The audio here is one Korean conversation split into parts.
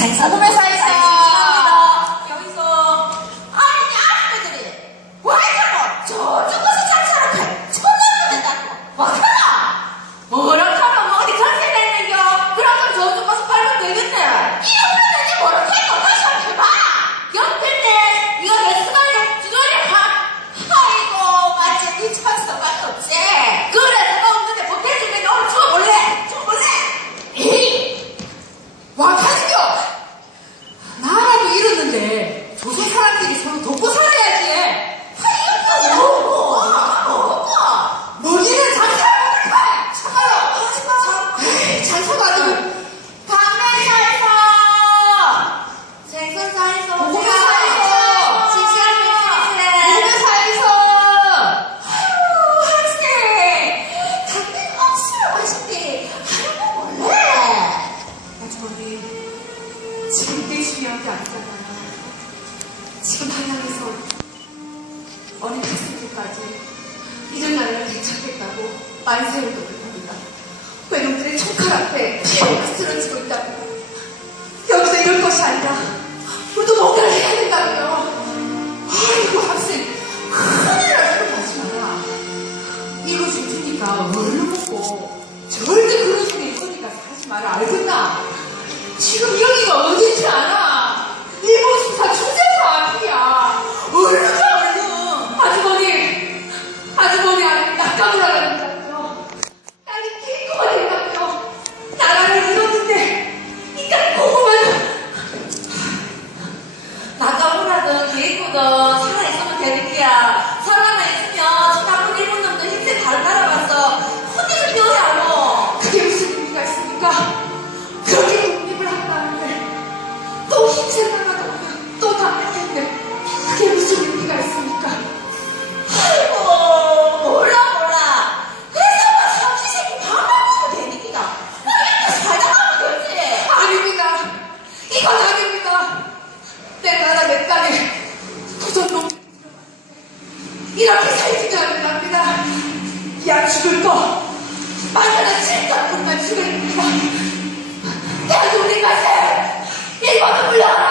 はい、さと。 어린 학생들까지 잊은 나라를 되찾겠다고 만세를 돕을 겁니다. 외놈들의 그 총칼 앞에 피해가 쓰러지고 있다고. 여기서 이럴 것이 아니라 我都不要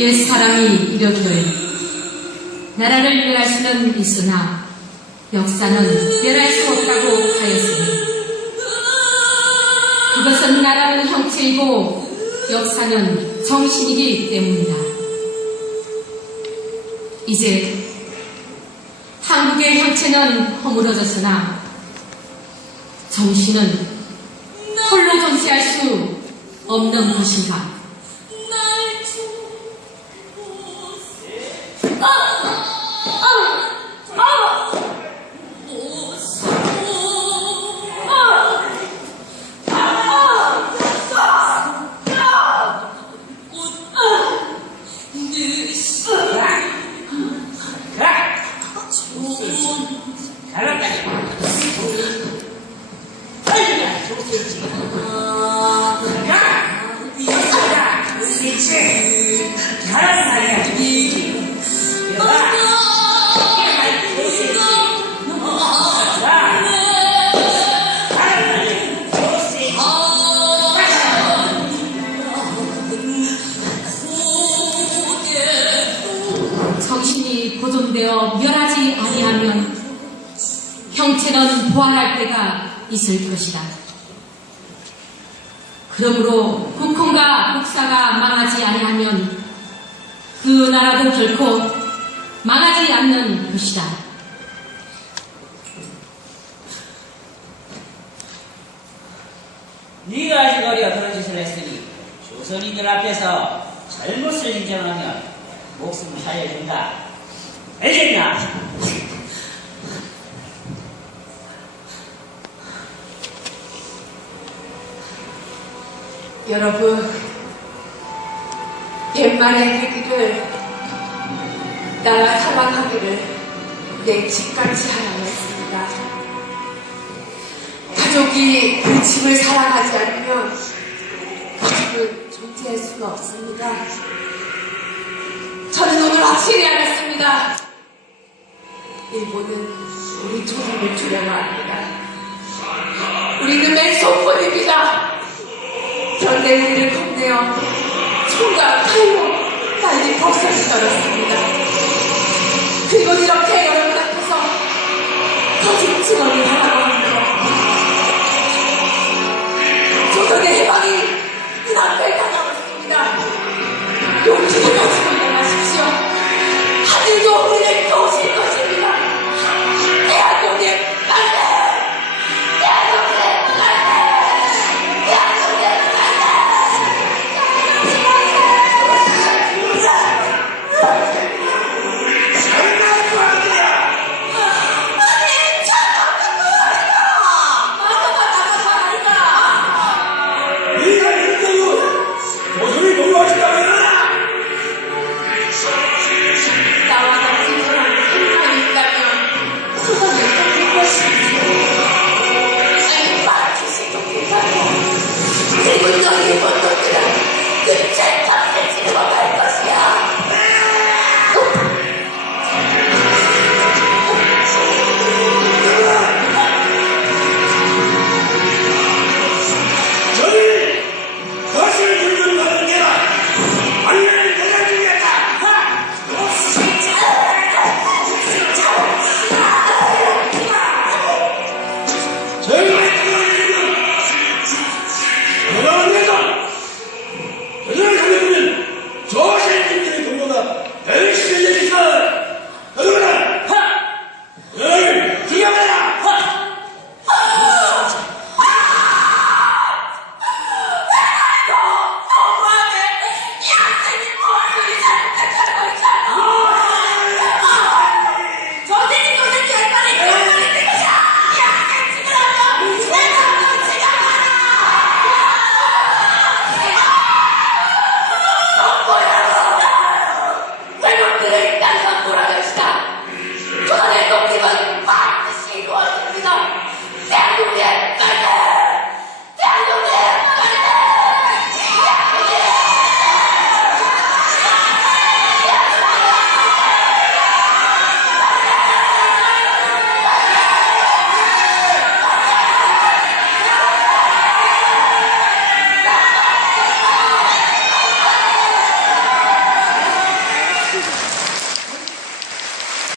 옛 사람이 이르기를 나라를 멸할 수는 있으나 역사는 멸할 수 없다고 하였으니 그것은 나라는 형체이고 역사는 정신이기 때문이다. 이제 한국의 형체는 허물어졌으나 정신은 홀로 존재할 수 없는 것인가? 조종되어 멸하지 아니하면 형체는 부활할 때가 있을 것이다. 그러므로 국헌과 국사가 망하지 아니하면 그 나라도 결코 망하지 않는 것이다. 네가 아직 어려 그런 짓을 했으니 조선인들 앞에서 잘못을 인정하면 목숨 살려준다. 알겠나? 여러분, 옛말에 되기를 나라 사랑하기를 내 집같이 하라고 했습니다. 가족이 그 집을 사랑하지 않으면 그 집은 존재할 수가 없습니다. 저는 오늘 확실히 알았습니다. 일본은 우리 조선을 두려워합니다. 우리는 맨손뿐입니다. 우리를 겁내어 총과 칼로 빨리 법석이 떨었습니다. 그리고 이렇게 여러분 앞에서 거짓 증언을 You able to cry. The type